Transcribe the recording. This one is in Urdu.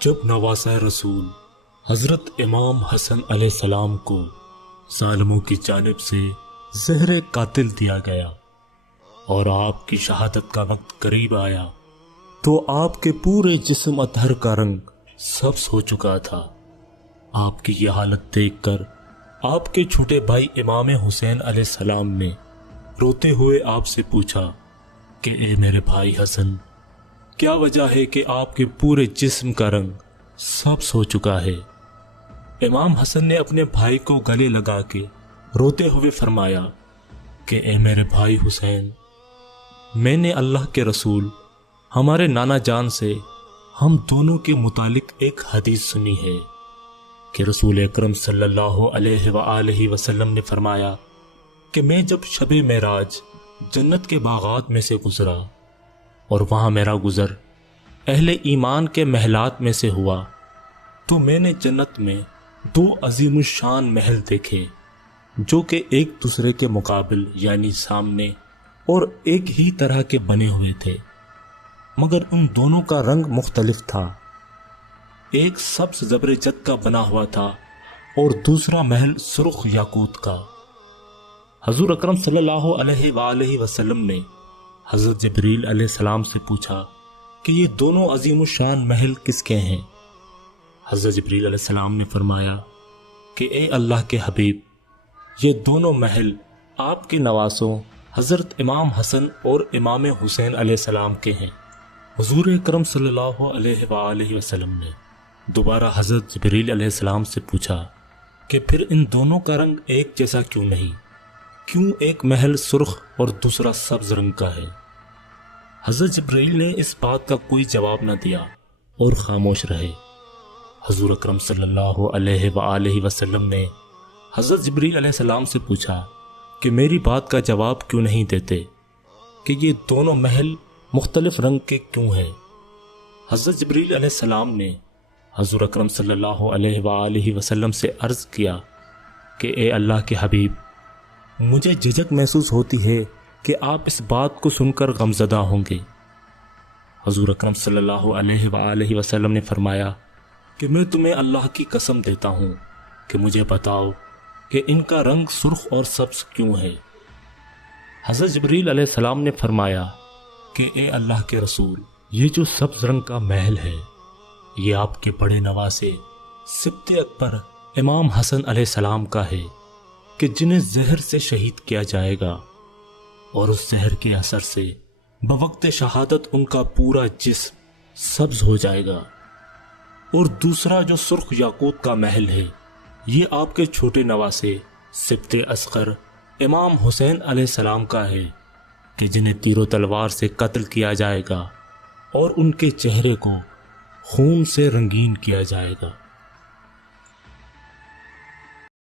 جب نواسہ رسول حضرت امام حسن علیہ السلام کو ظالموں کی جانب سے زہر قاتل دیا گیا اور آپ کی شہادت کا وقت قریب آیا تو آپ کے پورے جسم اطہر کا رنگ سبز ہو چکا تھا۔ آپ کی یہ حالت دیکھ کر آپ کے چھوٹے بھائی امام حسین علیہ السلام نے روتے ہوئے آپ سے پوچھا کہ اے میرے بھائی حسن، کیا وجہ ہے کہ آپ کے پورے جسم کا رنگ سبز ہو چکا ہے؟ امام حسن نے اپنے بھائی کو گلے لگا کے روتے ہوئے فرمایا کہ اے میرے بھائی حسین، میں نے اللہ کے رسول ہمارے نانا جان سے ہم دونوں کے متعلق ایک حدیث سنی ہے کہ رسول اکرم صلی اللہ علیہ وآلہ وسلم نے فرمایا کہ میں جب شب معراج جنت کے باغات میں سے گزرا اور وہاں میرا گزر اہل ایمان کے محلات میں سے ہوا تو میں نے جنت میں دو عظیم الشان محل دیکھے جو کہ ایک دوسرے کے مقابل یعنی سامنے اور ایک ہی طرح کے بنے ہوئے تھے، مگر ان دونوں کا رنگ مختلف تھا۔ ایک سبز زبرجد کا بنا ہوا تھا اور دوسرا محل سرخ یاقوت کا۔ حضور اکرم صلی اللہ علیہ وآلہ وسلم نے حضرت جبریل علیہ السلام سے پوچھا کہ یہ دونوں عظیم الشان محل کس کے ہیں؟ حضرت جبریل علیہ السلام نے فرمایا کہ اے اللہ کے حبیب، یہ دونوں محل آپ کے نواسوں حضرت امام حسن اور امام حسین علیہ السلام کے ہیں۔ حضور اکرم صلی اللہ علیہ وآلہ وسلم نے دوبارہ حضرت جبریل علیہ السلام سے پوچھا کہ پھر ان دونوں کا رنگ ایک جیسا کیوں نہیں؟ کیوں ایک محل سرخ اور دوسرا سبز رنگ کا ہے؟ حضرت جبریل نے اس بات کا کوئی جواب نہ دیا اور خاموش رہے۔ حضور اکرم صلی اللہ علیہ وآلہ وسلم نے حضرت جبریل علیہ السلام سے پوچھا کہ میری بات کا جواب کیوں نہیں دیتے کہ یہ دونوں محل مختلف رنگ کے کیوں ہیں؟ حضرت جبریل علیہ السلام نے حضور اکرم صلی اللہ علیہ وآلہ وسلم سے عرض کیا کہ اے اللہ کے حبیب، مجھے جھجک محسوس ہوتی ہے کہ آپ اس بات کو سن کر غمزدہ ہوں گے۔ حضور اکرم صلی اللہ علیہ وآلہ وسلم نے فرمایا کہ میں تمہیں اللہ کی قسم دیتا ہوں کہ مجھے بتاؤ کہ ان کا رنگ سرخ اور سبز کیوں ہے؟ حضرت جبریل علیہ السلام نے فرمایا کہ اے اللہ کے رسول، یہ جو سبز رنگ کا محل ہے یہ آپ کے بڑے نواسے سبط اکبر امام حسن علیہ السلام کا ہے کہ جنہیں زہر سے شہید کیا جائے گا، اور اس زہر کے اثر سے بوقت شہادت ان کا پورا جسم سبز ہو جائے گا۔ اور دوسرا جو سرخ یاقوت کا محل ہے یہ آپ کے چھوٹے نواسے سبط اصغر امام حسین علیہ السلام کا ہے کہ جنہیں تیر و تلوار سے قتل کیا جائے گا اور ان کے چہرے کو خون سے رنگین کیا جائے گا۔